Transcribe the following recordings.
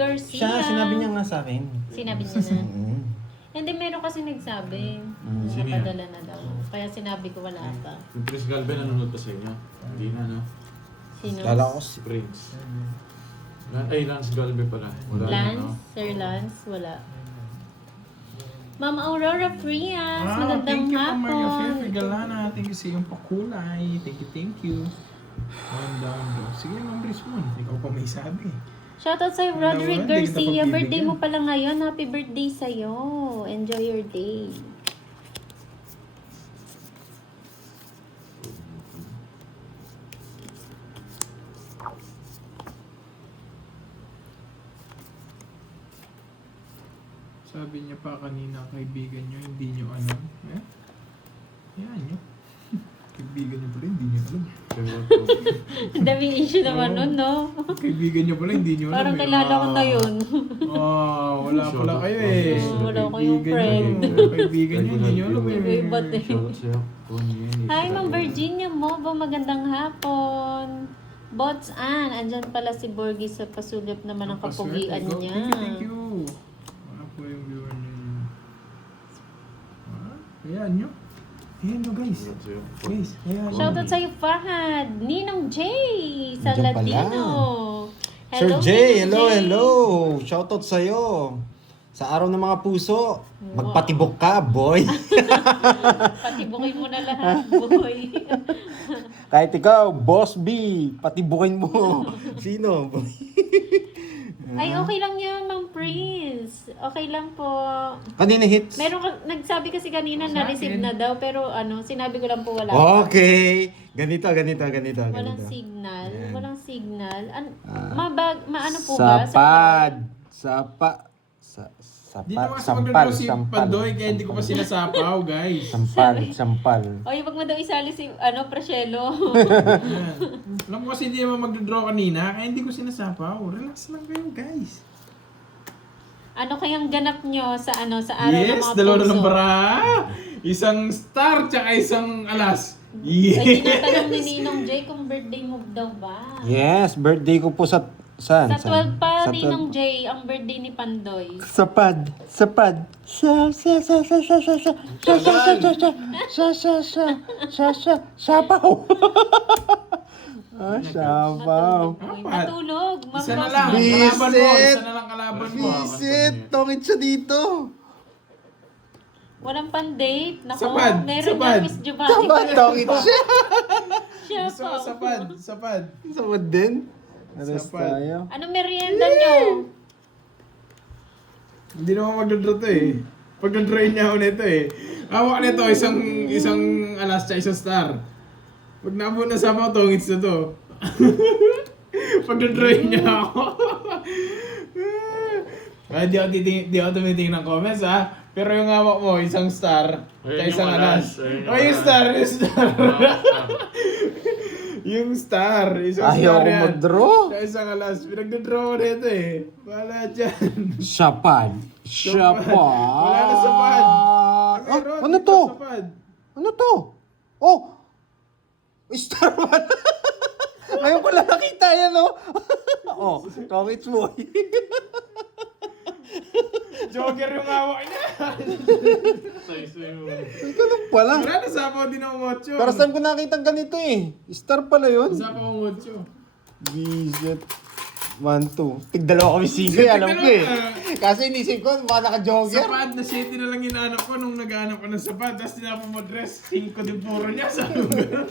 Garcia. Sinabi niya nga sa akin. Sinabi niya na. Mm. Hindi, meron kasi nagsabi. Sino yan? Napadala na daw. Kaya sinabi ko wala pa. Yung Prince Galvin, nanonood pa sa inyo? Hindi na, no? Sino? Kala ko Si Prince. Ay, Lance Galvin pala. Wala na, Lance? no? Sir Lance? Wala. Ma'am Aurora Frias, magandang thank you po, Maria hapon. Fair Regalana. Thank you sa iyong pakulay. Thank you. Sige, Ma'am Rizmon. Ikaw pa may sabi. Shoutout sa'yo, Roderick Hindi kita Garcia. pagbibigyan. Birthday mo pala ngayon. Happy birthday sa'yo. Enjoy your day. Sabi niya pa kanina, kaibigan niyo, hindi niyo alam. Yan niyo. Kaibigan niyo pala, hindi niyo alam. Ang daming issue naman nun, no? Kaibigan niyo pala, hindi niyo alam. Parang kilala ko na yun. Wala pala kayo eh. Wala kayong friend. Kaibigan niyo, hindi niyo alam eh. Iba-iba din. Shoutout sa'yo. Hi, Ma'am Virginia Mobo. Magandang hapon. Bots Ann, andyan pala si Borgie sa pasulip naman ang kapugian niya. Thank you. Wala po yung viewer niyo. Ayan nyo. Ayan nyo guys. Guys, ayan. Shoutout sa'yo, Fahad. Ninong J. Sa Andyan pala. Ladino. Sir Ninong Jay, hello, J. hello. Shoutout sa'yo. Sa araw ng mga puso, magpatibok ka, boy. Patibukin mo na lahat, boy. Kahit ikaw, Boss B, patibukin mo. Sino? Ay, okay lang yun, Ma'am Prince. Okay lang po. Kanina hits? Meron nagsabi kasi kanina Sa na-receive akin. na daw, pero sinabi ko lang po wala. Okay. Ganito. Walang ganito. signal. Ayan. Walang signal. Ah. Maano po ba? Sapad. Di naman kasi magdodro si Pandoy kaya hindi ko pa sinasapaw guys. Sampal. Oy, wag mo daw isali si Prashelo. Ayan. Alam ko kasi hindi naman magdodraw kanina kaya hindi ko sinasapaw. Relax lang kayo guys. Ano kayang ganap nyo sa sa araw ng Yes, mga dalawa na puso? lang bara. Isang star tsaka isang alas. Ay, Yes. tinatanong ni Ninong J kung birthday mo daw ba? Yes, birthday ko po sa... Saan? Sa 12 pa, Sa 12. Ninong J, ang birthday ni Pandoy. Sapad. Sapaw. Sapaw. Matulog. Isa na lang. Visit. Kalaban mo. Isa na lang kalaban mo. Visit. Tongit siya dito. Walang pan-date. Nako, Sapad, meron sapad. na Miss Giovanni. Tama, tongit siya. Siya Gusto ko po. sapad. Sapad din. Aras Sapad. tayo. Ano merienda nyo? Hindi naman magdodraw to eh. Pag-drawin niya ako nito eh. Hawak nito, isang alas tsaka isang star. Pag naabot na sa mga tongits na to. Pag-drawin niya ako. Di ako tumitingin ng comments ha. Pero yung hawak mo, isang star, tsaka Ayun isang yung alas. alas, ayun yung Oh, yung alas. star. Isang Ayaw star ko yan. mag-draw. Tsaka isang alas. Pinag-draw ko nito eh. Bahala dyan. Sapad. Wala na sapad. Meron, Ano dito to? sapad. Ano to? Oh! Star One! Ngayon ko lang nakita yan, no? Oh, tongits boy. Joker yung hawak niya. Ikaw lang pala. Wala na sapaw din ako mocho. Pero saan ko nakita ganito eh? Star pala yun. Sapaw ang mocho. Visit. 1, 2. Tigdalawa kami sige, alam ko eh. Kasi inisip ko, baka naka-jogger. Sapad na 7 na lang hinahanap ko nung naghahanap ko ng sapad. Tapos tinapon mo dress. 5 din puro niya. Sabi ko gano'n.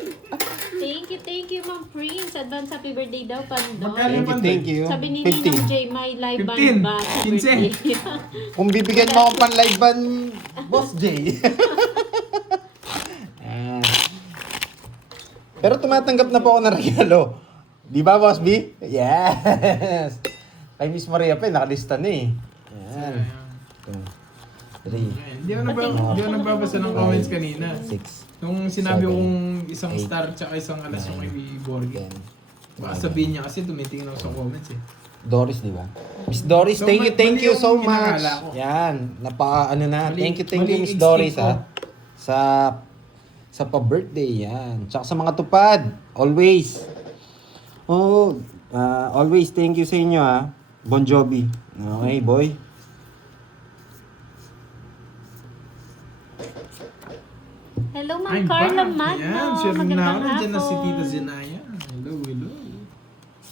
Thank you, Ma'am Prince. Advance happy birthday daw, Magkano Pandoy. yung Thank you. Sabi ni 15. Ninong J, may live band 15. ba sa 15. birthday? Kung bibigyan mo akong pan-live ban, Boss J. Ayan. Pero tumatanggap na po ako ng regalo. Di ba, Boss B? Yes! Kay Miss Maria pa, nakalista na eh. Ayan. 2, 3, Hindi ako nagbabasa ng comments kanina. 6, Nung sinabi 7, kong isang 8, star tsaka isang alas yung kay Borgie. 10. Baka sabihin niya kasi tumitingin ako sa comments eh. Doris, di ba? Miss Doris, So, thank you mali yung so much. hinakala ko. Yan, ano na. Mali- Thank you, mali Miss yung Doris, instinct ha. Sa pa-birthday, yan. Tsaka sa mga tupad, always. Oh, always thank you sa inyo, ha. Bon Jovi. Okay, boy. Hello, Ma'am I'm Carla back. Magno. Ayan, share na Magandang ako. Nandiyan na si hapon. Tita Zenaya. Hello, hello.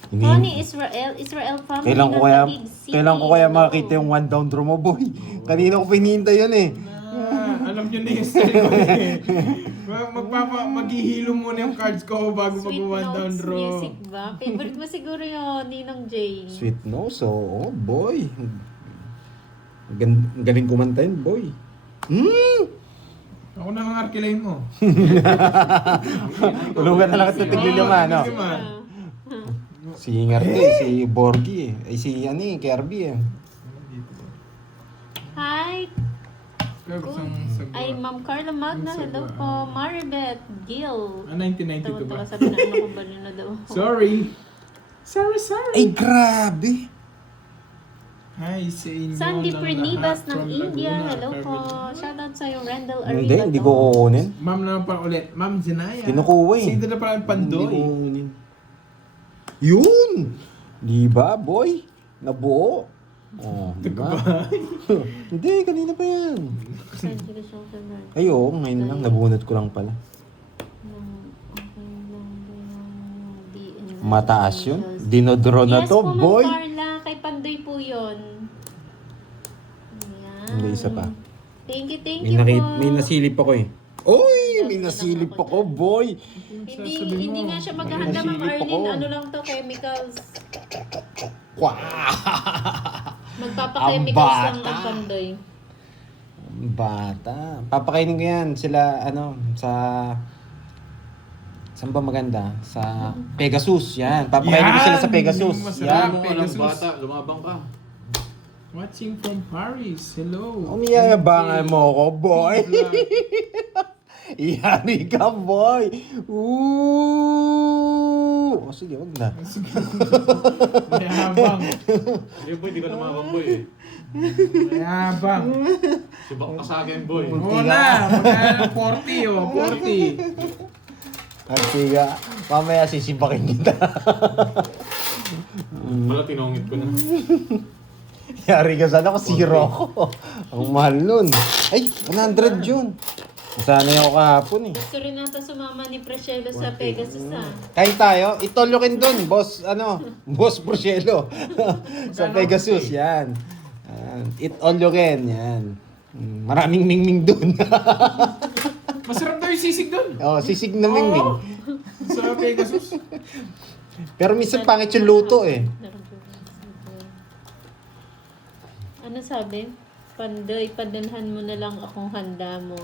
Honey Israel family Kailan ko ng kaya Taguig City. kailan ko kaya Hello. makita yung one down draw mo, boy? Kanina ko pinihintay yun eh. Alam nyo na yung style ko eh. Maghihilo muna yung cards ko bago Sweet mag-one down Notes draw. music ba? Favorite mo siguro yun, Ninong J. Sweet nose, oh boy. Galing kumanta yun, boy. Ako na ang arkilain mo. Ulungan na lang at tiglilima, no? Tiglilima. Si Ingarte, si Borgie, ay si Kirby eh. Hi! Ay, Ma'am Carla Magna. Hello po. Maribeth Gill. 1992 Tawa-tawa ba? sabi na ano ko ba na daw. Sorry. Sorry. Ay, grabe! Hi, sa inyo. Sandy ng Pernibas lahat ng from India. Laguna, Hello po. Cavite. Shoutout sa'yo, Randall Hindi, Arriba. hindi ko kukunin. Ma'am na pa ulit. Ma'am Zenaya. Kinukuha eh. Sino na parang Hindi ko pandoy? kukunin. Yun! Di ba, boy? Nabuo. Oh, di ba? Hindi, kanina pa yan. Sandy Shelter Mark. Ay, oo, ngayon lang. Nabunot ko lang pala. Mataas yun. Dinodro na Yes to, po, Ma'am boy. Carla. Kay Pandoy po yun. Ayan. Hindi, isa pa. Thank you May po. nasilip ako eh. Uy, may nasilip ako, boy. Hindi nga siya maghahanda, Ma'am Nasilip ako. Arlene. Ano lang to, chemicals. Wow! Magpapa-chemicals Ang lang bata. ang Pandoy. Bata. Papakainin ko yan sila, sa... Saan ba maganda? Sa Pegasus, yan. Papakainin ko sila sa Yan! Pegasus. Yung masarap. Yan. Ano, Pegasus. alam bata, lumabang ka. Watching from Paris. Hello. Umiyabangan mo ako, boy. Iyari ka, boy. Ooh! O sige, wag na. Mayabang. Hindi boy, di ka lumabang boy eh. Mayabang. Sibak ka sa akin boy. Oo na. Magkano 40 oh. 40. At sige, mamaya sisipakin kita. Wala, tinongit ko na. Yari ka sana ko, zero ako. Ang mahal nun. Ay, 100 yun. Sana yung kahapon eh. Gusto rin nata sumama ni Precielo sa Pegasus Kain tayo, itolokin dun, boss, boss Procielo. Sa Pegasus, yan. It all you can, yan. Maraming mingming dun. Masarap daw yung sisig doon. Oh, sisig na mingming. Sa Pegasus. Pero minsan pangit yung luto eh. Ano sabi? Pandoy, padalhan mo na lang akong handa mo.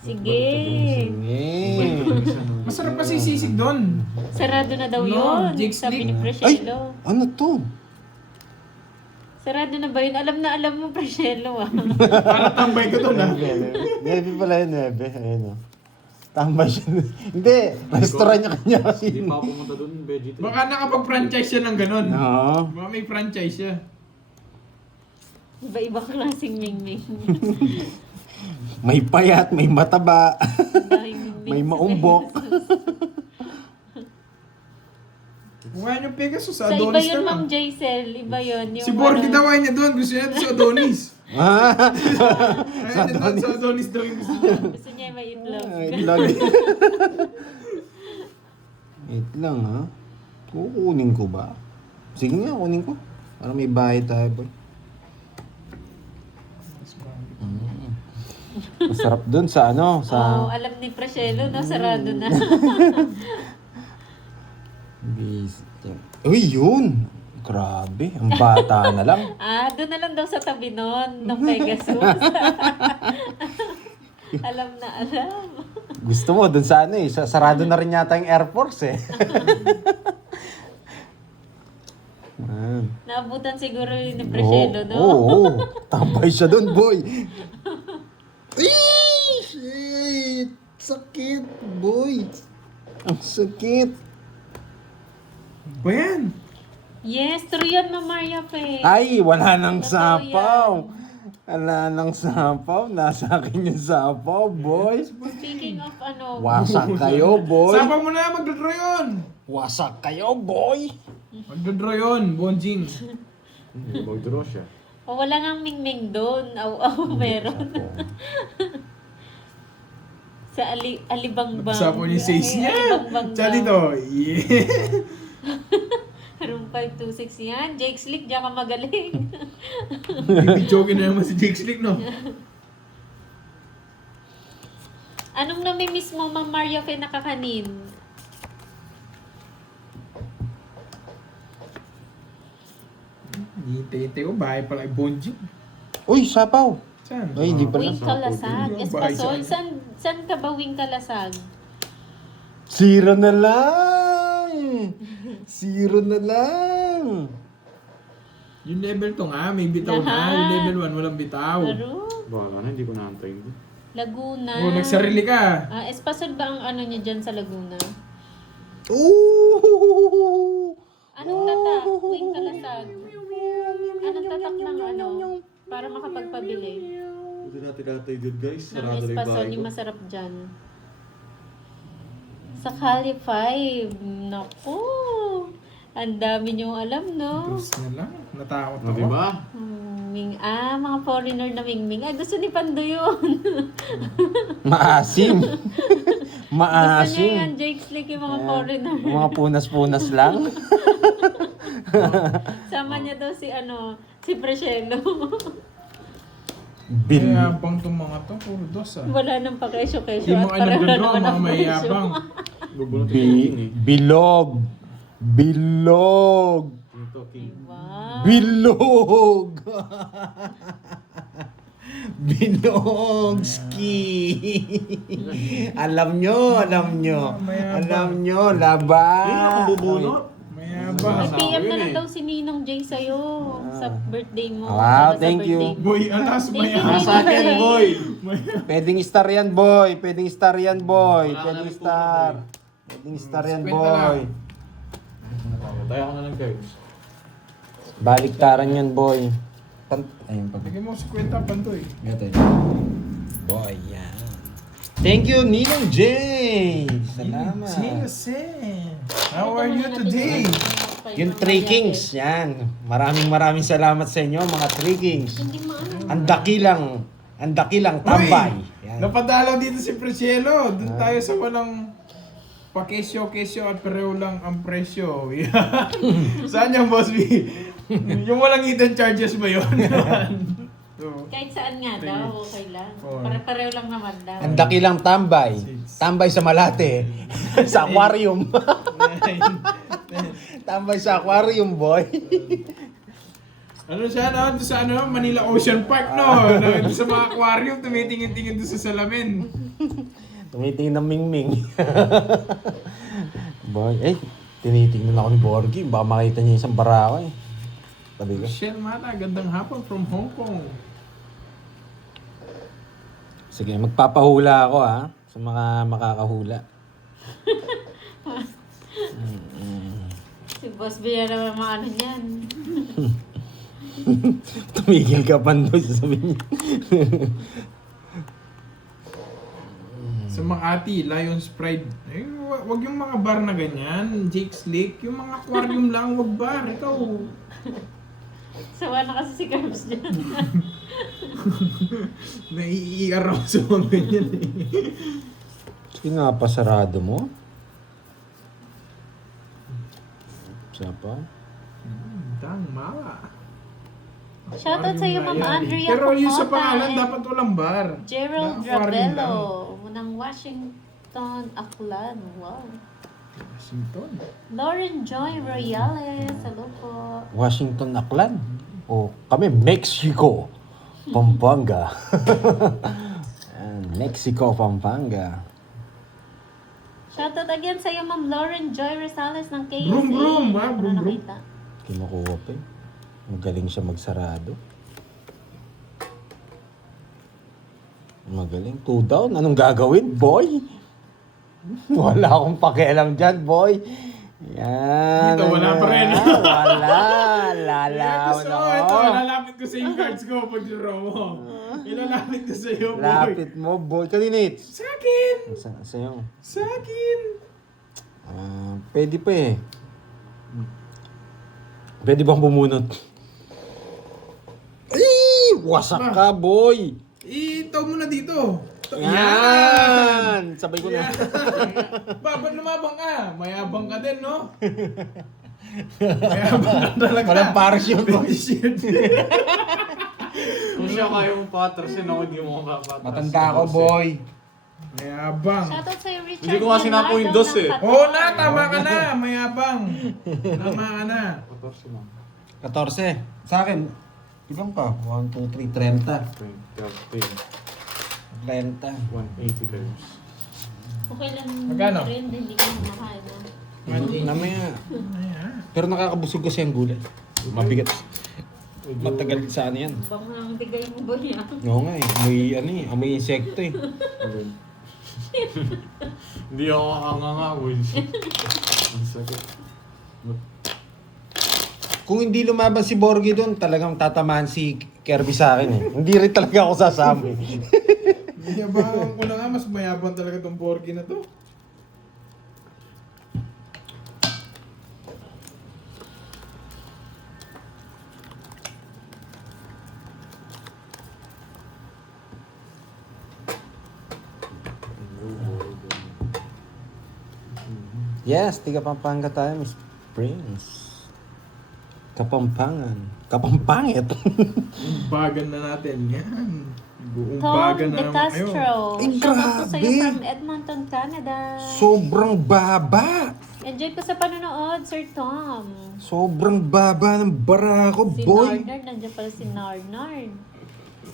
Sige. Sige. Masarap kasi yung sisig doon. Sarado na daw No, yun. Jake's Sabi ni League. Ay, Precielo. ano to? Sarado na ba yun? Alam mo, Precielo ah. Para tambay ko doon ah. Nebe pala yun, Nebe. Ayun o. Tama siya. Hindi, restaurant niya kanya kasi. Hindi pa ako pumunta doon, vegetarian. Baka nakapag-franchise siya ng ganun. Oo. Baka may franchise siya. Iba-iba klaseng mingming. May payat, may mataba, Dahil mingming may sa maumbok. Mukha niyo Pegasus, Sa iba Adonis yun, Ma'am naman. Jaisel. Iba yun. Yung Si Borgie ano- daw ay niya doon. Gusto niya sa Adonis. Ah, Sa Adonis. Sa Adonis daw yung gusto niya. Gusto niya may itlog. itlog. Wait lang ha. Kukunin ko ba? Sige nga, kunin ko. Para may bahay tayo, boy. Masarap dun sa Oo, sa... alam ni Precielo, no? Sarado na. Uy, yun! Grabe, ang bata na lang. Doon na lang daw sa tabi nun, ng Pegasus. Alam na alam. Gusto mo, dun sa sarado na rin yata yung Air Force eh. Man. Naabutan siguro yun ni Precielo, no? Oo, tambay siya dun, boy. Ay, shit! Sakit, boy. Ang sakit. Pa yan. Yes, true yan, Ma'am Maria Pe. Ay, wala nang Totoo sapaw. Wala nang sapaw. Nasa akin yung sapaw, boy. Speaking of ano, Wasak kayo, boy. Sapa mo na, magdodraw yun. Wasak kayo, boy. Magdodraw yun, Bonjing. Hindi mag-draw siya. O wala ngang mingming doon. Aw, meron. Sa Alibangbang. Sa po yung says niya. Alibangbang Sa daw. dito. Yeah. Room 526 yan. Jake Slick, diyan ka magaling. Bibidyokin na naman si Jake Slick, no? Anong namimiss mo, Ma'am Mario, kay nakakanin? Hintay-hintay ko, bahay pala ay Bonji. Uy, sapaw. Saan? Ay, hindi pala. Wing Kalasag. Yung Espasol, bahay saan ka ba Wing Kalasag? Zero na lang. Zero na lang. Yung level 2 nga, may bitaw na. Lahat. Yung level 1, walang bitaw. Laro? Bahala na, hindi ko naantayin. Laguna. Oh, nagsarili ka. Espasol ba ang ano niya dyan sa Laguna? Ooh! Anong tatak? Wing Kalasag. Anong tatak ng ano? Para makapagpabili. Hindi natin natay dyan guys. Ng espasol, yung masarap dyan. Sa Cali 5. Naku! Ang dami niyong alam, no? Tapos na lang. Natakot O, ako. diba? Mga foreigner na mingming. Ay, gusto ni Pando yun. Maasim. Gusto niya Maasim. yan, Jake Slick, yung mga foreigner. Mga punas-punas lang. Sama niya daw si Precielo. Bil Mayabang itong mga to, puro dos ah. Wala nang pakesyo-kesyo Yung at mga pareho na nagdadraw, naman mga ang presyo. mayabang. Bubulot yung king eh. bilog. Bilog. King to, king. Wow. Bilog. Binogski. Alam nyo. Alam nyo, laban. Hindi ako bubulot. Mayabang. May PM na Yun lang eh. daw si Ninong Jay sa'yo sa birthday mo. Wow, Para sa thank you. birthday mo. Boy, alas, Thank you, mayabang. Ninong Sa akin, Jay. boy. Pwedeng star yan, boy. Pwedeng star yan, boy. Wala ka Pwedeng namin star. puno, Pwedeng star yan, Kwenta boy. Tayo ako na lang guys. Baliktaran yan, boy. Ayun pa. Bigyan mo 50 pantoy. Boy, yan. Thank you, Ninong J. Salamat. How are you today? Yung 3 Kings, yan. Maraming salamat sa inyo, mga 3 Kings. Hindi maano. Ang dakilang tambay. Yan. Napadalaw dito si Precielo. Doon tayo sa walang pakesyo-kesyo at pareho lang ang presyo. Saan yung boss B? Yung walang hidden charges ba yun? So, Kahit saan nga daw, okay lang. Oo. Pareho lang naman daw. Ang dakilang tambay. Tambay sa Malate. Sa aquarium. Tambay sa aquarium, boy. ano siya, no? Doon sa Manila Ocean Park, no? Doon sa mga aquarium, tumitingin-tingin doon sa salamin. Tumitingin ng mingming. Boy, tinitingnan ako ni Borgie. Baka makita niya isang barawa eh. Sabi ko. Michelle Mata, gandang hapon from Hong Kong. Sige, magpapahula ako ha. Sa mga makakahula. Si Boss Bea naman mga ano niyan. Tumigil ka pa doon, sasabihin niya. Sa Makati, Lion's Pride. Wag yung mga bar na ganyan, Jake Slick. Yung mga aquarium lang, wag bar. Ikaw, Sawa na kasi si Curbs dyan. naiiar ako sa mga ganyan eh. Sige nga, pasarado mo. Siya pa. Dang, mala. Shoutout sa iyo, Ma'am Andrea Pero yung sa Pocota pangalan, and dapat walang bar. Gerald Na aquarium lang. Ravelo ng Washington, Aklan. Wow. Washington. Lauren Joy Royales. Hello po. Washington, Aklan. O, kami, Mexico. Pampanga. Ayan, Mexico, Pampanga. Shoutout again sa iyo, Ma'am Lauren Joy Rosales ng KSA. Brum, brum, ha? Hindi ko na Brum, brum. nakita. Kinukuha pa eh. Magaling siya magsarado. Magaling. 2 down. Anong gagawin, boy? Wala akong pakialam dyan, boy. Yan. Dito, wala pa rin. Wala. Lalaw So, na ito, ako. lalapit ko sa yung cards ko pag draw mo. Ilalapit ko sa iyo, boy. Lapit mo, boy. Kaninits. Sa akin! Sa'yo. Sa akin! Pwede pa eh. Pwede bang bumunot? Wasak ka, boy! Itaw mo na dito. Yan! Sabay ko na. Ba't lumabang ka? Mayabang ka din, no? Mayabang ka talaga. Walang pares yun, boy. Kung siya kaya mong patrasin ako, hindi mo mapapatras. Matanda ako, boy. Mayabang. Shoutout sa'yo, Richard. Hindi ko nga sinapo yung dos eh. Oo na, tama ka na. Mayabang. Tama ka na. 14 lang. 14. Sa akin, ilang pa? 1, 2, 3, 30. 13. 30. 180 kayo. Okay lang Magkano? rin, hindi ka mamahal na. Namaya. Ayan. Pero nakakabusog kasi ang gulay. Mabigat. Matagal sa ano yan. Bang ang bigay mo ba yan? Oo nga eh. Amoy insekto eh. Okay. Hindi ako kakangangawin. Ang sakit. Kung hindi lumaban si Borgie doon, talagang tatamaan si Kirby sa akin eh. Hindi rin talaga ako sasama eh. Mayabang ko na nga, mas mayabang talaga tong Borgie na to. Yes, tiga Pampanga tayo, Miss Prince. Kapampangan. Kapampangit. Bagan na natin. Yan. Buong Tom bagan na De naman kayo. Castro. Ay, Shoutout po sa'yo grabe. from Edmonton, Canada. Sobrang baba. Enjoy po sa panonood, Sir Tom. Sobrang baba ng bara ko, Si boy. Narnard, nandiyan pala si Narnard.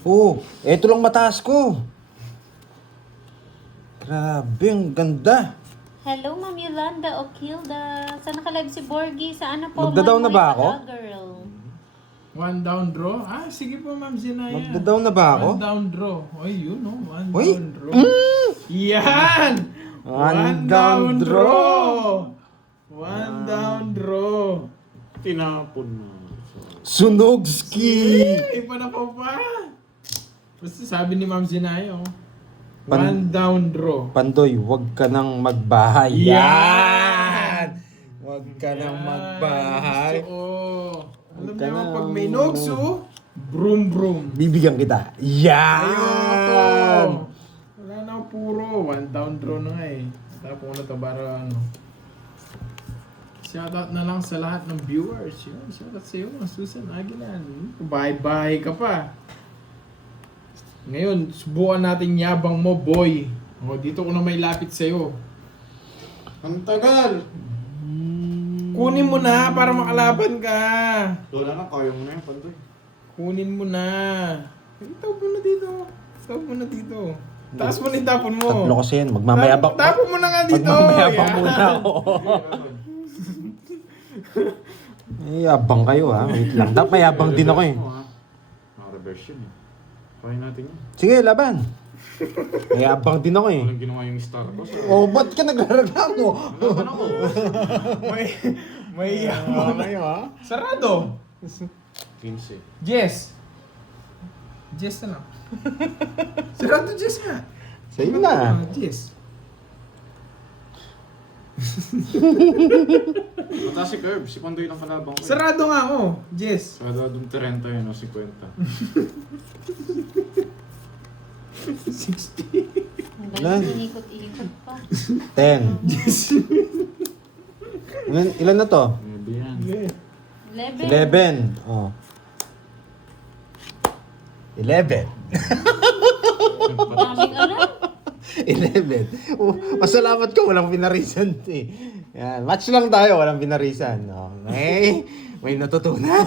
Oh, eto lang mataas ko. Grabe, ang ganda. Hello, Ma'am Yolanda Okilda. Saan naka-live si Borgie? Sa ano po? Magda-down na ba ako? Girl. One down draw? Ah, sige po, Ma'am Zinaya. Magda-down na ba ako? One down draw. Oy, yun, no? One Uy! down draw. Yan! One down draw. One down draw. Tinapon mo. Sunogski. Iba na po pa. Basta sabi ni Ma'am Zinaya, oh. Pan- One down draw. Pandoy, wag ka nang magbahay. Yan! Wag ka nang magbahay. Oo. Alam Huwag ka niyo, na. pag may nogso, broom broom. Bibigyan kita. Yan! Ayoko. Wala na puro. One down draw na nga eh. Tapos na to para ano. Shoutout na lang sa lahat ng viewers. Yun, shoutout sa iyo, Susan Aguilan. Bye-bye ka pa. Ngayon, subukan natin yabang mo, boy. O, dito ko na may lapit sa iyo. Ang tagal! Kunin mo na para makalaban ka. Wala na, kaya mo na yan, Pantoy. Kunin mo na. Itawag mo na dito. Itawag mo na dito. Taas mo na yung tapon mo. Tatlo kasi yan. Magmamayabang. Tapon mo na nga dito. Magmamayabang Yan. muna ako. Yabang kayo ha. Wait lang. Dapat mayabang din ako eh. Naka-reverse yun eh. Kaya natin yun. Sige, laban. Mayabang din ako eh. Walang ginawa yung star ko. Oh, ba't ka nagreklamo? Laban ako. May yabang. kayo ha? Sarado. 15. Jess. Jess na lang. Sarado Jess nga. Sa'yo na. Jess. Mataas si Curb, si Pandoy lang kalabang ko. Sarado nga ako. Jess. Sarado doon 30 yun, o 50. 60. Ang Ilan? galing, inikot-ikot pa. 10. Ilan na to? Maybe yan. 11. 11. Oh. 11. Daming alam. 11. Oh, masalamat ka, walang pinarisan eh. Yan, match lang tayo, walang pinarisan. Okay? May natutunan.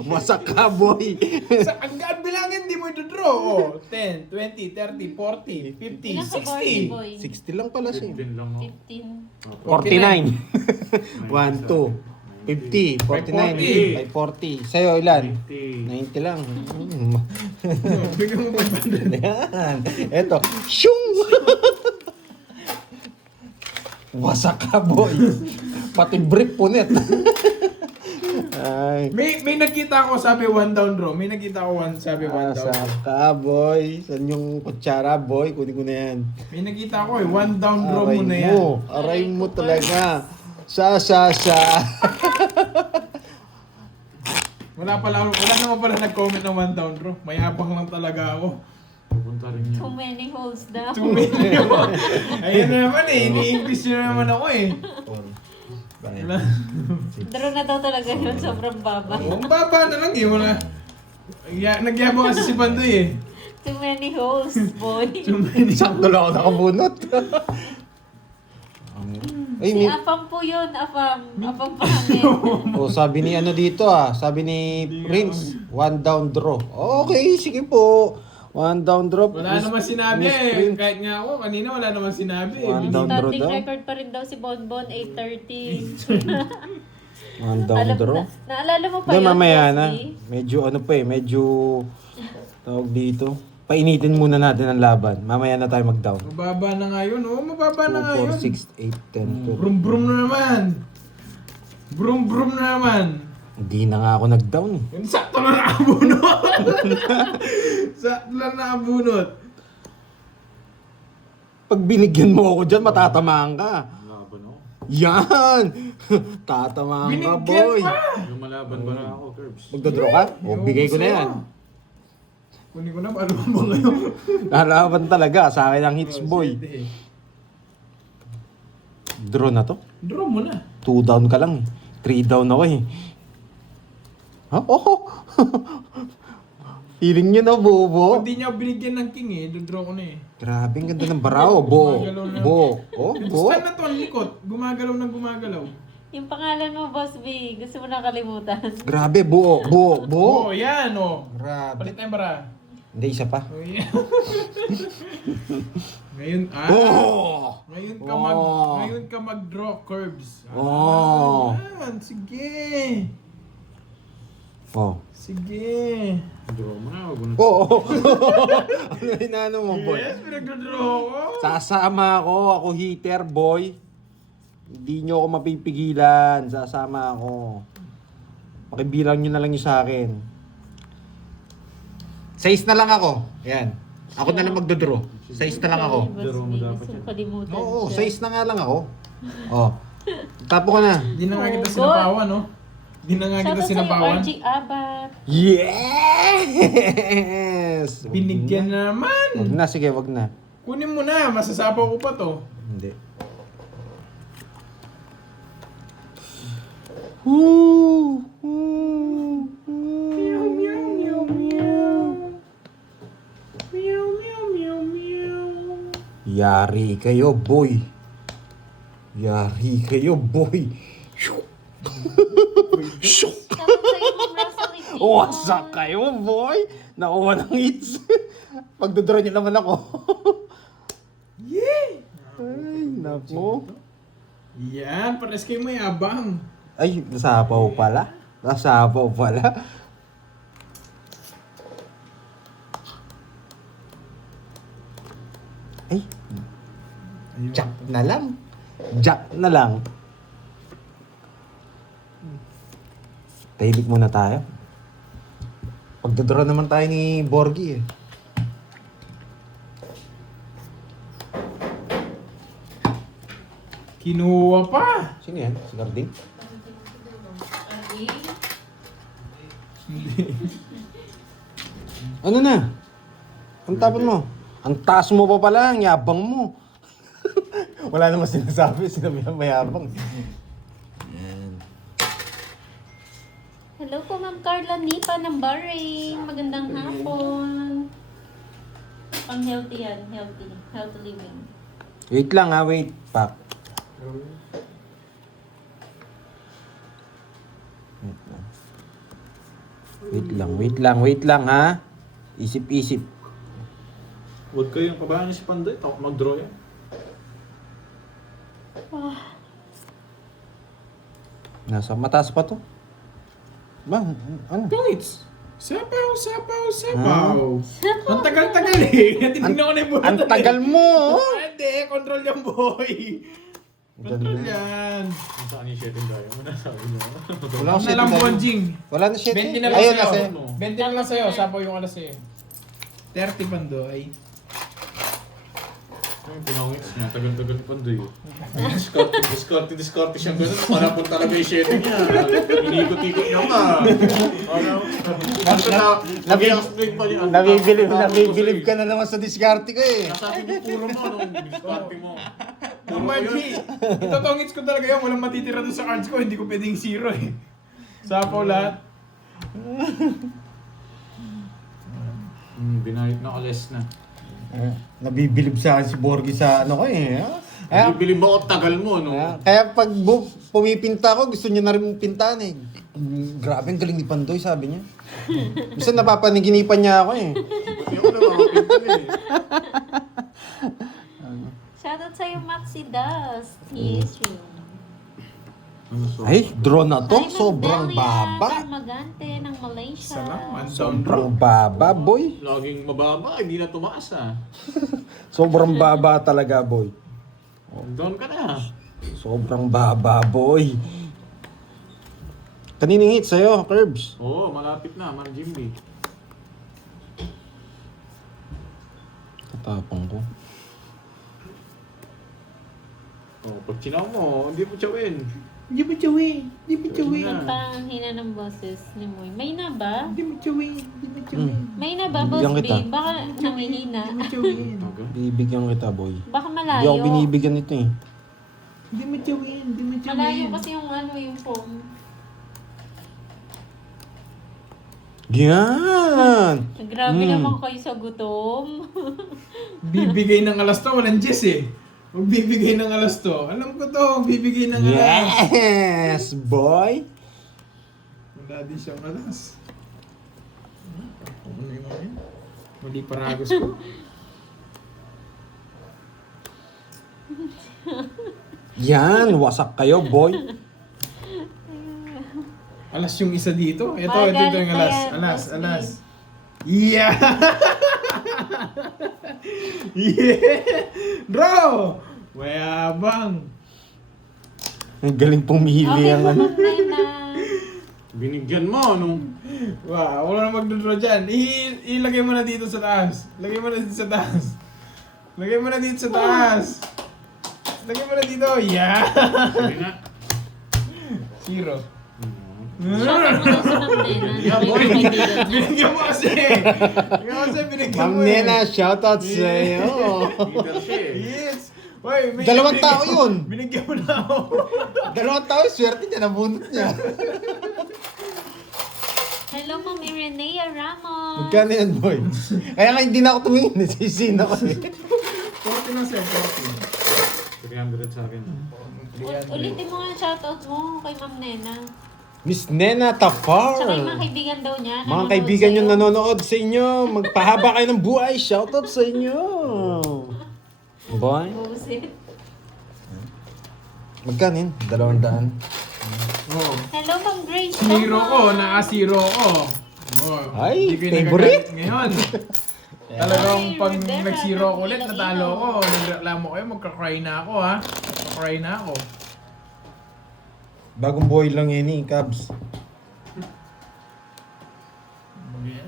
Wasak ka, boy. Sa agad bilangin, di mo ito-draw. Oh, 10, 20, 30, 40, 50, Ilan ka Borgie, 60. boy? 60 lang pala siya. 15 lang ako. 15. 49. 1, 2, 50, 49, 540. Sa'yo ilan? 90. 90 lang. Bigyan mo 500. Yan. Eto. Shung! Wasak ka, boy. Pati brick punit. Ay. May nakita ko sabi one down draw. May nakita ko sabi one down draw. Wasak ka, boy. Saan yung kutsara, boy? Kunin ko na yan. May nakita ko one down draw mo na yan. Aray mo talaga. Sa. Wala naman pala nag-comment ng 1 down draw. May apang lang talaga ako. Pupunta rin yan. Too many holes daw. 2 million. Ayun na naman eh. Ini-English nyo na naman ako eh. Wala. Draw na daw talaga yun. Sobrang baba. Ang baba na lang eh. Wala. Nagyabang kasi si Pandoy eh. Too many holes, boy. Sakto lang ako nakabunot. Ay, Si Apam po yun, Apam. Apam pangit. oh, sabi ni ano dito sabi ni Prince, 1 down draw. Okay, sige po. 1 down draw. Wala naman sinabi Miss eh. Prince. Kahit nga ako, kanina wala naman sinabi eh. One down draw Standing daw. record pa rin daw si Bonbon, 8:30. 1 down draw. Naalala mo pa Hindi, yun, mamaya Boss na. B? Medyo medyo tawag dito. Painitin muna natin ang laban. Mamaya na tayo mag-down. Mababa na nga yun. Oo, mababa na nga 2, yun. 4, 6, 8, 10, 12. Brum brum na naman. Brum brum na naman. Hindi na nga ako nag-down eh. Yun, sakto lang nakabunot. Sakto lang nakabunot. Pag binigyan mo ako dyan, matatamaan ka. Laban ako. Yan! Tatamaan ka, Binigyan boy. pa. Lumalaban ba na ako, Curbs? Magdodraw ka? O, bigay ko na yan. Kunin ko na, ano ba ngayon? Lalaban talaga. Sa akin ang hits, boy. Draw na to? Draw mo na. 2 down ka lang eh. 3 down ako eh. Ha? Oh! Feeling nyo na, bobo. Kung di niya binigyan ng king eh, draw ko na eh. Grabe, ang ganda ng barao. Bo. Bo. Oh, bo. Gusto na to ang likot. Gumagalaw ng gumagalaw. Yung pangalan mo, Boss B, gusto mo nakalimutan. Grabe, bo. Bo. Bo. Oh, yan oh. Grabe. Palit na yung bara. Hindi, isa pa. Oh, yeah. Ngayon, Oh! Ngayon ka mag-draw curves. Oh! Yan, sige. Oh. Sige. Draw mo na, wag mo na. Oo. Ano inaano mo, boy? Yes, pinag-draw ko. Sasama ako hitter, boy. Hindi nyo ako mapipigilan. Sasama ako. Pakibilang nyo na lang yung sa akin. 6 na lang ako. Yan. Ako na lang magdodraw. 6 na lang ako. Boss Draw mo B, dapat gusto yan. mo kalimutan Oo, siya. 6 na nga lang ako. Oh. Tapo ka na. Hindi na nga kita Oh, sinapawan, no? Hindi na nga kita Shoutout sa'yo, sinapawan. RG Abat. Yes! Binigyan na naman. Wag na, sige, wag na. Kunin mo na, masasapaw ko pa to. Hindi. Woo! Meow, meow, meow, meow. Meow, meow, meow, meow. Yari kayo, boy. Yari kayo, boy. Shoo! Shoo! Shoutout sa'yo, Ma'am Rosalie Tino. Wasak kayo, boy. Nakuha ng hits. Pagdodraw niyo naman ako. Yay! Ay, naku. Yan, pares kayo may abang. Ay, nasapaw pala. Nasapaw pala. Ay, jack na lang. Jack na lang. Tahimik muna tayo. Pagdodraw naman tayo ni Borgie eh. Kinuha pa. Sino yan? Si Carding? Ano na? Ang tapon mo? Ang taas mo pa pala, ang yabang mo. Wala naman sinasabi, sinabi ang mayabang. Yan. Hello po, Ma'am Carla Nipa ng Bahrain. Magandang hapon. Pang healthy yan. Healthy. Healthy living. Wait lang ha, wait. Pak. Wait lang ha. Isip-isip. Huwag kayong pabayaan niya si Panday. Ako mag-draw yan. Nasa mataas pa to. Ba, ano? Points. Sapaw, sapaw, sapaw. Ang tagal-tagal eh. Titignan ko na yung Ang tagal mo! Pwede, control yan boy. Control yan. Kung saan yung setting tayo mo na sabi niyo. Wala Ano na lang bonjing. Wala na shit. 20 na lang Ayun na sa'yo. sa'yo. 20 na lang sa'yo. Sapaw yung alas sa'yo. 30 Pandoy. Ay, pinangits niya. Tagal-tagal pa doon. Discarte siyang gano'n. Parang talaga yung 7 niya. Inikot-ikot niya pa. Nag-explain pa niya. Nabibilib ka na naman sa diskarte ko eh. Nasabi mo puro mo nung discarte mo. Ang manji, itotongits ko talaga yun. Walang matitira doon sa cards ko. Hindi ko pwedeng 0 eh. Sapaw lahat. Binayit na alas na. Nabibilib sa akin si Borgie sa ano ko eh. Kaya, Bibili mo ako tagal mo, no? kaya pag pumipinta ko, gusto niya na rin pintahan eh. Grabe, ang galing ni Pandoy, sabi niya. Gusto napapaniginipan niya ako eh. Hindi ako nakakapintan eh. Shoutout sa'yo, Maxi Dust. Yes, yun. Ay, draw na to. Simon Sobrang Delia baba. Magante ng Malaysia. Salamat. Sobrang baba, boy. Laging mababa, hindi na tumaas ah. Sobrang baba talaga, boy. Doon ka na. Sobrang baba, boy. Kaninong hit sa'yo, Curbs? Oo, malapit na, Man Jimmy. Tatapang ko. Oh, pag sinaw mo, hindi mo tsawin. Hindi mo chawin. Hindi mo chawin. Yun na. Parang ang hina ng boses ni Moy. May na ba? Hindi mo chawin. Hindi mo chawin. May na ba, Boss Bigyan B? kita. Baka nangihina. Hindi mo chawin. Okay. Bibigyan kita, boy. Baka Hindi malayo. ako binibigyan nito eh. Hindi mo chawin. Hindi mo chawin. Malayo kasi yung ano, yung phone. Yan! Grabe naman kayo sa gutom. Bibigay ng alas to. Walang Jess eh. Magbibigay ng alas to. Alam ko to. Bibigay ng alas. Yes, boy! Wala din siyang alas. Ano yung ano yun? Mali paragos ko. Yan! Wasak kayo, boy! Alas yung isa dito. Ito Magalit yung na alas. yan, Alas, Boss alas. Yeah! Yeah! Bro! Mayabang! Ang galing pumili Okay, ang ano. pumunay na. Binigyan mo, no? Wow, wala na magdodraw dyan. Ilagay mo na dito sa taas. Lagay mo na dito sa taas. Lagay mo na dito sa taas. Lagay mo na dito. Yeah! Sige nga. 0. Shoutout mo daw sa Ma'am Nena. Yeah, boy. Binigyan mo kasi. Binigyan mo kasi, binigyan Ma'am mo eh. Nena, shoutout sa'yo. Leader siya eh. Yes! Hoy, may Dalawang binigyan tao mo- yun. Binigyan mo na ako. Dalawang tao, swerte niya, nabunot niya. Hello, Ma'am Irenea Ramos. Magkano yan, boy? Kaya nga hindi na ako tumingin, sisina ko eh. 40 na sir, 40. 300 sa akin. Ulitin mo nga ang shoutout mo kay Ma'am Nena. Miss Nena Tafar. Tsaka yung mga kaibigan daw niya. Mga nanonood kaibigan sa'yo. yung nanonood sa inyo, magpahaba kayo ng buhay, shoutout sa inyo. Boy, Busit. magkano yun? 200. Oo. Hello, Ma'am Grace. Zero Tama. ko, naka-zero ko. Oh, Ay, hindi ko favorite. nagagalit ngayon. Talagang Ay, pag Rivera, nag-zero ko ulit, Iloilo. natalo ko. Nagreklamo kayo, magka-cry na ako ha. Magka-cry na ako. Bagong buhay lang yun eh, Cubs. Yes.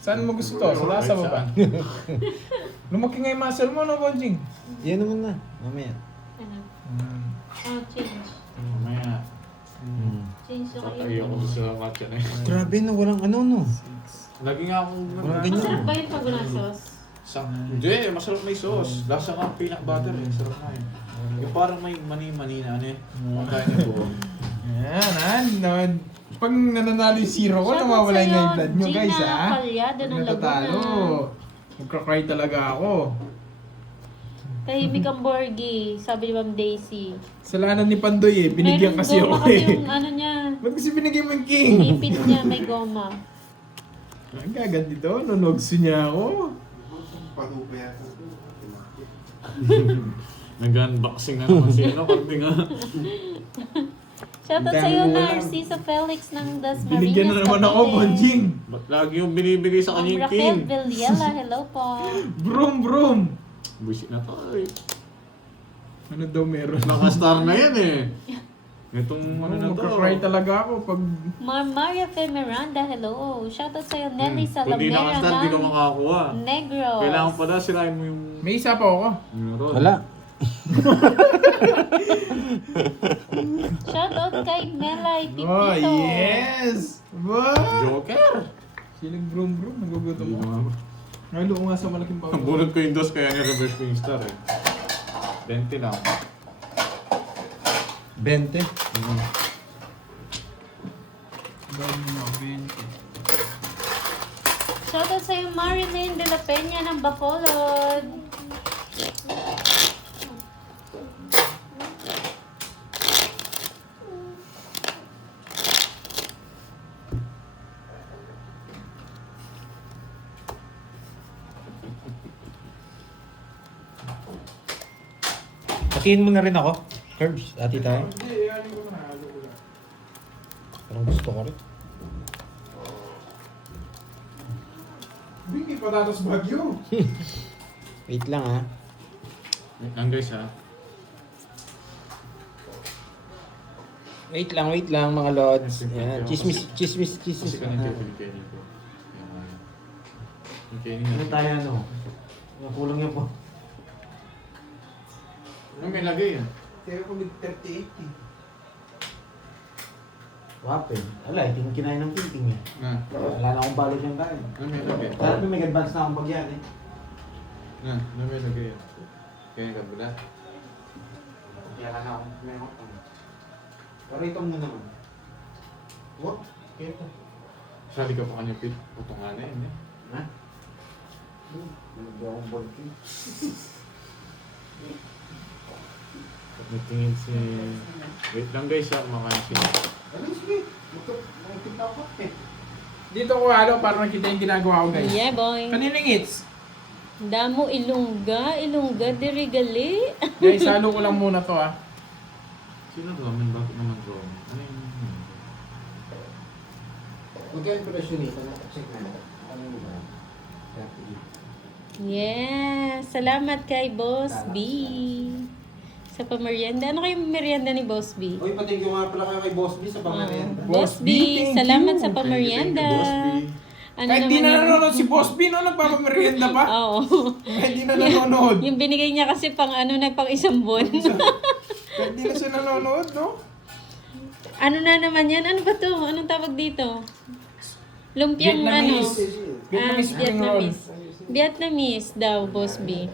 Saan mo gusto to? Sa taas sa baba? Lumaki nga yung muscle mo, no, Bonjing? Yan naman na, mamaya. Ano? Oh, change. Mamaya. Change na Tatayo kayo. ako sa matcha na yun. Grabe na, walang ano no. Lagi nga akong Walang ganyan. Masarap ba yung pag walang sauce? Hindi, masarap may sauce. Lasa nga ang peanut butter eh. Sarap na yun. Yung parang may mani-mani na ano eh. Makain na po. Yan, ha? Pag nananalo yung zero ko, nawawala yung high blood nyo, guys, ha? Gina Calyado ng Natatalo. Laguna. Magka-cry talaga ako. Tahimik ang Borgie, sabi ni Ma'am Daisy. Kasalanan ni Pandoy eh. Binigyan Meron kasi goma ako kasi eh. yung ano niya. Ba't kasi binigyan mo yung king? Ipit niya, may goma. Ang gaganti to, nunogso niya ako. Nag-unboxing na naman si ano. Pag nga. Shoutout Dami sa'yo, mo lang. Narcisa Felix ng Dasmariñas. Binigyan na naman ako, Cavite. Bonjing. Ba't lagi yung binibigay sa Ma'am kanya yung Raquel king? Villela, hello po. Broom, broom. Buisit na to eh. Ano daw meron? Nakastar na yan eh. Itong ano na to. Magka-cry talaga ako pag... Maria Fe Miranda, hello. Shoutout sa'yo, Nelly Kung di Salamera nakastan, di ka makakuha. Negros. Kailangan pala sirain mo yung May isa pa ako. meron. Wala. Shoutout kay Melay Pipito. Oh, yes! Wow! Joker! Sino brum-brum? Nagugutom Hindi mo. naman. Nalo ko nga sa malaking Ang bago. bunot ko yung dos kaya ni-reverse ko yung star eh. 20 lang. 20. Dami na, 20. Shoutout sa'yo, Marilyn de la Peña ng Bacolod. Patiin mo na rin ako. Curbs, ati tayo. Hindi, ano ko na. Halo ko lang. Parang gusto ko rin. Bigay patatas bagyo. Wait lang ha. Ang guys ha. Wait lang mga lods. Yan. Chismis. Kasi ka nang Kenny ko. Yung Kenny Ano na. tayo ano? Nakulang yan po. Ano may lagay yan? Kaya ko with 38 eh. Wapin. Wala, hindi ko kinain ng pinting eh. Na. Wala na akong balik yung kain. Ano may lagay? Kaya may advance na akong bagyan eh. Na. Ano may lagay yan? Kenny ka bula? Kaya ka na akong may akong. Pero ito mo naman. What? Kaya ito. Sali ka pa kanya pit. Putong nga na yun eh. Ha? Hindi akong ballking. May tingin si... Wait lang guys ha, kumakain sila. Ano sige? Magkita ako eh. Dito ko halo para nakita yung ginagawa ko guys. Yeah, boy. Kaninang hits? Damo Ilongga, diri gali. Guys, halo ko lang muna to ah. Sino ramen? Bakit naman ramen? Ano yun? Magkano presyo nito? Check na. Ano yung ba? Yes, salamat kay Boss B. Sa pamerienda. Ano kayong merienda ni Boss B? Uy, pati ko nga pala kayo kay Boss B sa pamerienda. Boss B, thank salamat you. sa pamerienda. Boss B. Ano Kahit di naman na yun? nanonood si Boss B, no? Nagpapamerienda pa. Oo. Kahit di na nanonood. Yung binigay niya kasi pang ano na pang isang buwan. Kahit di na siya nanonood, no? Ano na naman yan? Ano ba to? Anong tawag dito? Lumpiang ano? Vietnamese spring roll. Vietnamese daw, Boss B.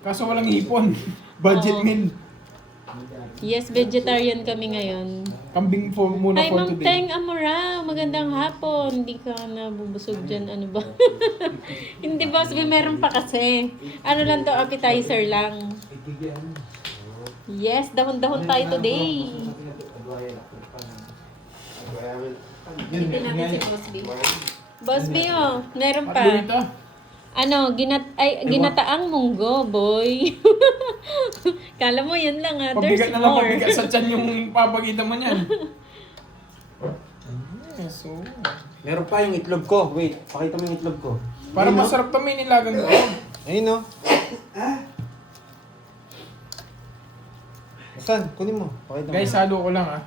Kaso walang hipon. Budget Oo. meal. Yes, vegetarian kami ngayon. Kambing for muna Hi, for Ma'am today. Teng Amora. Magandang hapon. Hindi ka nabubusog dyan. Ano ba? Hindi, Boss B. Meron pa kasi. Ano lang to, appetizer lang. Yes, dahon-dahon tayo today. Dito natin si Boss B. Boss B, oh. Meron pa. Burrito. Ano, ginataang munggo, boy. Kala mo yun lang ah. There's Pabigat na lang, more. pabigat sa tiyan yung papagita mo niyan. So, Meron pa yung itlog ko. Wait, pakita mo yung itlog ko. para Ayun, no? masarap to may nilagang ko. Ayun no. Saan? Kunin mo. Pakita mo. Guys, halo ko lang ah.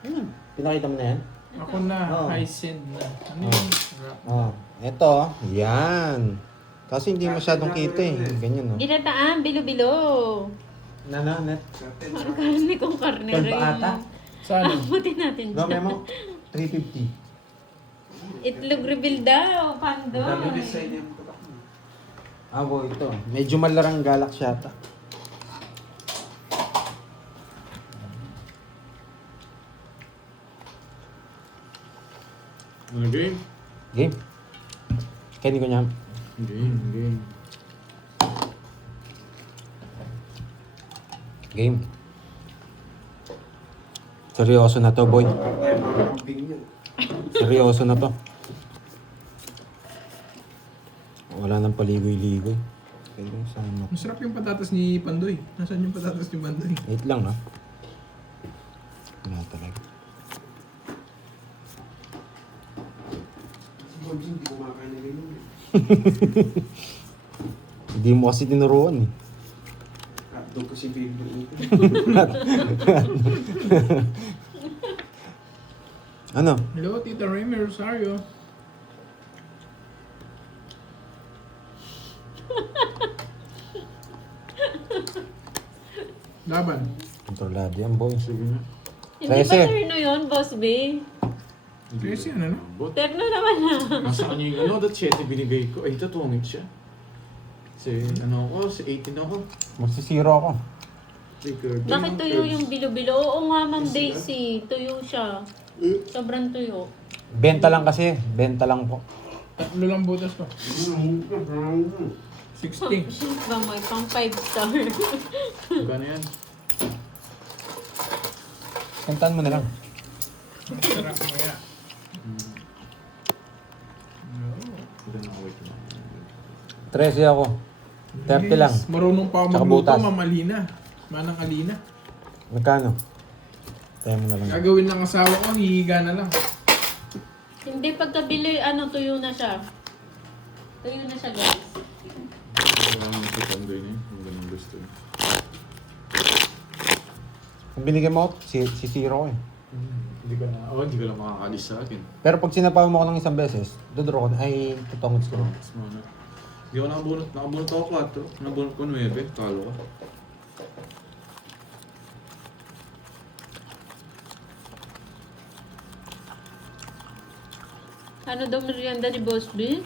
Ayun. Pinakita mo na yan? Ako na, Oh. high send na. Ano yun? Oh. Eto. Yan. Kasi hindi masyadong kita eh. Ganyan no. Ginataan, bilo-bilo. Net. Ang karne kong karne rin. Kalba ata. Saan? Buti natin Gawin dyan. mo. 350. Itlog reveal daw, pandoy. Ah, boy, ito. Medyo malarang galak siya ata. Ano game? Game. Kaya ko niya. Game. Game. Seryoso na to, boy. Seryoso na to. Wala nang paligoy-ligoy. Kaya sama. Masarap yung patatas ni Pandoy. Nasaan yung patatas ni Pandoy? Wait lang, ha? Wala talaga. Hindi mo kasi tinuruan, eh. Hotdog kasi pinili. Ano? Hello, Tita Remy Rosario. Laban. Kontrolado yan, boy. Sige na. Hindi ba Kasi- terno yun, Boss B? Kasi ano, no? Bot. Terno naman na. Nasa kanya yung ano, that 7 binigay ko. Ay, ito, 2 siya. Si, ano ako, si 18 ako. Magsisiro ako. Bakit tuyo yung bilo-bilo? Oo nga, Ma'am Daisy. Tuyo siya. Sobrang tuyo. Benta lang kasi. Benta lang po. Tatlo lang butas ko. 16. Shit ba mo? Pang 5 star. Magkano yan? Kantaan mo na lang. Sarap maya. Ito na, wait lang. 13 ako. 30 lang. Marunong pa ako Tsaka magluto, butas. mamalina. Manang alina. Magkano? Tayo mo na lang. Gagawin ng asawa ko, hihiga na lang. Hindi, pagkabili, ano, tuyo na siya. Tuyo na siya, guys. Wala nang tatandoy niya. Kung ganun gusto niya. Kung binigyan mo, si zero ko eh. Hindi ka na, hindi ka lang makakalis sa akin. Pero pag sinapaw mo ko ng isang beses, dodraw ko na, ay, tutongod ko. Mas mana. Hindi ako nakabunot ako 4. Nabunot ko 9, talo ka. Ano daw merienda ni Boss B?